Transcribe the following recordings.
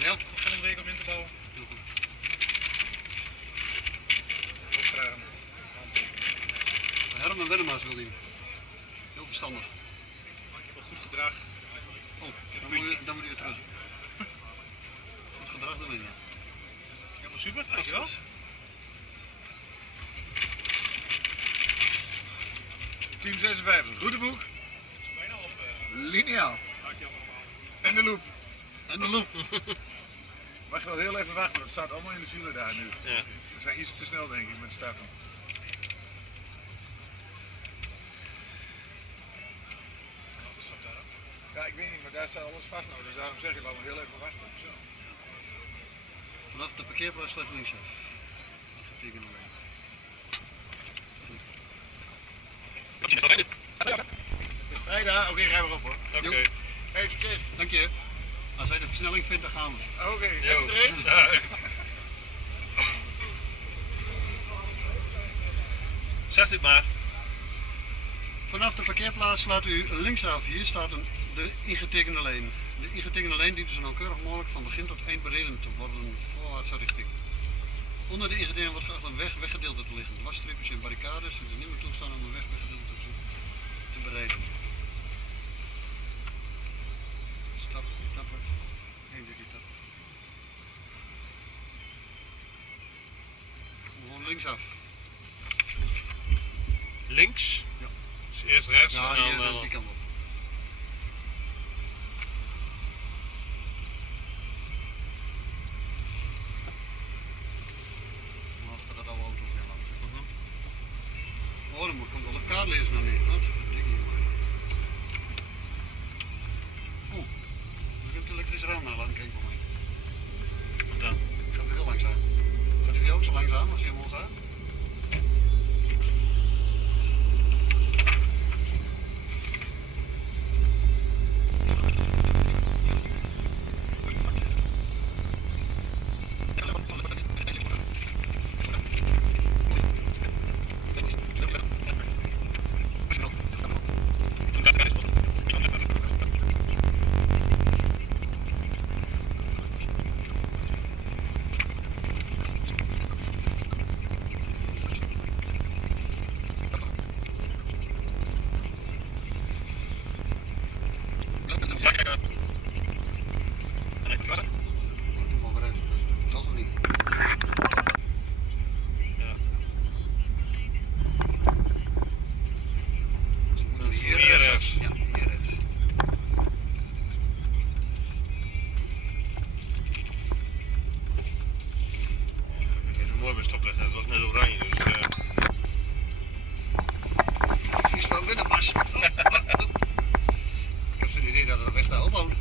Ja. Volgende week om in te bouwen. Heel goed. Opschrijven. Herman Wennemaas wil die. Heel verstandig. Maar ik heb wel goed gedrag. Oh, dan moet je weer terug. Goed gedrag dan weer. Helemaal super, dankjewel. Team 56, routeboek. Lineaal. En de loop. En de loop. Mag je wel heel even wachten, want het staat allemaal in de file daar nu. Ja. We zijn iets te snel denk ik met starten. Ja, ik weet niet, maar daar staat alles vast nou, dus daarom zeg ik, laat me heel even wachten. Vanaf de parkeerplaats sluit linksaf. Teken alleen. Vrijdag, oké, rij maar op hoor. Oké. Jo. Hey, succes. Dank je. Als hij de versnelling vindt, dan gaan we. Oké, heb Jo. je erin? Ja. Zegt u het maar. Vanaf de parkeerplaats slaat u linksaf. Hier staat de ingetekende lijn. De ingetekende lijn dient zo nauwkeurig mogelijk van begin tot eind bereden te worden, voorwaartse richting. Onder de ingetekende wordt geacht een weggedeelte te liggen. Dwarsstreepjes en barricades zijn niet meer toestaan om een weggedeelte te bereiden. Stap, etappe, 1 etappe. Gewoon linksaf. Links. Ja. Dus eerst rechts Ja, en hier dan... die kant op. Achter dat oude auto weer langs. Oh, dan komt wel een kaart lezen naar mee. Wat verdikke jongen. Oeh, je kunt het elektrische raam naar laten kijken voor mij. Wat dan? Gaat hij heel langzaam. Gaat hij veel ook zo langzaam als hij omhoog gaat? Toch of niet? Ja. Dus dan moeten we hier Hier rechts. rechts. Ja, hier rechts. Even mooi bij stoplichten. Het was net oranje, dus... Advies van Winnemars. Ik heb zo'n idee dat er een weg daar opbouwt.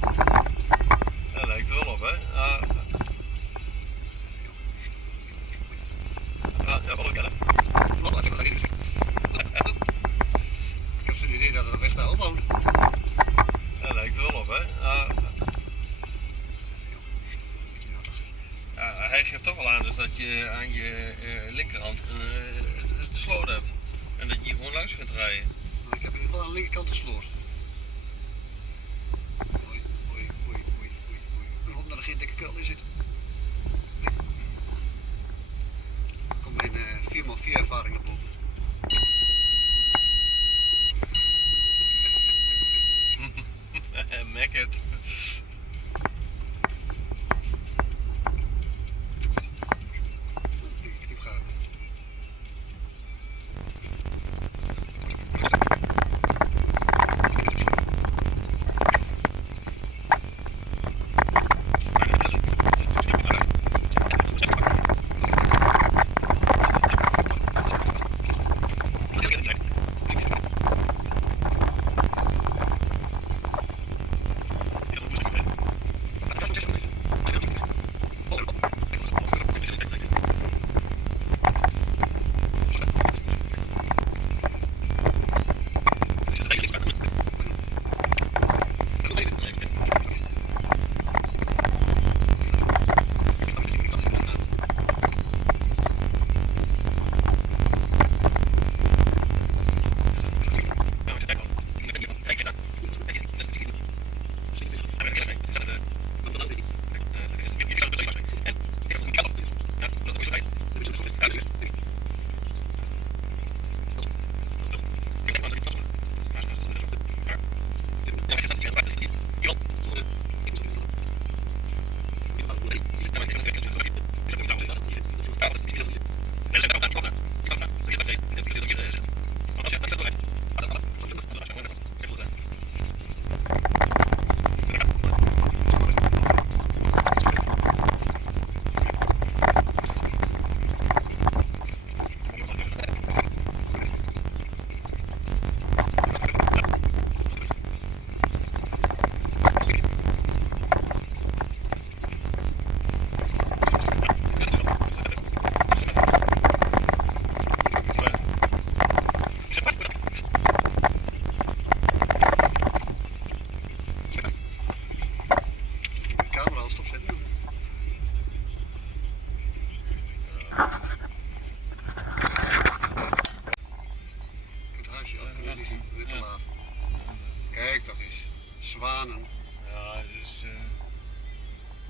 Ja, lijkt er wel op, hè? Ja, wel kennen. Ik heb zo'n idee dat er een weg daar opbouwt. Ja, lijkt er wel op, hè? Ja, hij geeft toch wel aan dus dat je aan je linkerhand de sloot hebt. En dat je gewoon langs kunt rijden. Nou, ik heb in ieder geval aan de linkerkant de sloot. Oei, oei, oei, oei, oei, oei. Ik hoop dat er geen dikke kuil in zit. Nee. Er komt een 4x4 ervaring naar boven. Mek het. Ik ga.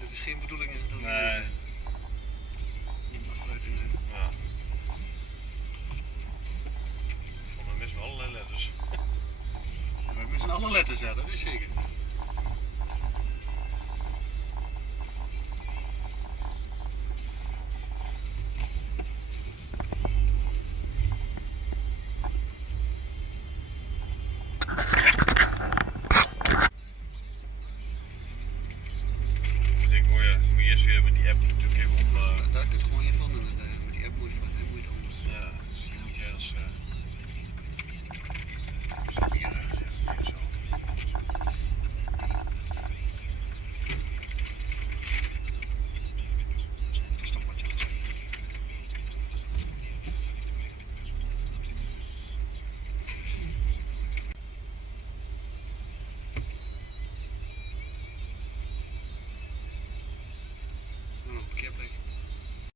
Het is geen bedoeling dat we Nee. niet achteruit in. Ja. Voor mij missen we allerlei letters. We missen alle letters, ja, dat is zeker. Ik denk, oh ja, dan moet je eerst weer met die app natuurlijk even om. Daar kun je het gewoon invullen en met die app moet je het anders. Ja, dus die moet je ergens. Zo hier ergens, ja, hier zo. Dat is toch wat je aan het zeggen. Nou, nog een parkeerplek.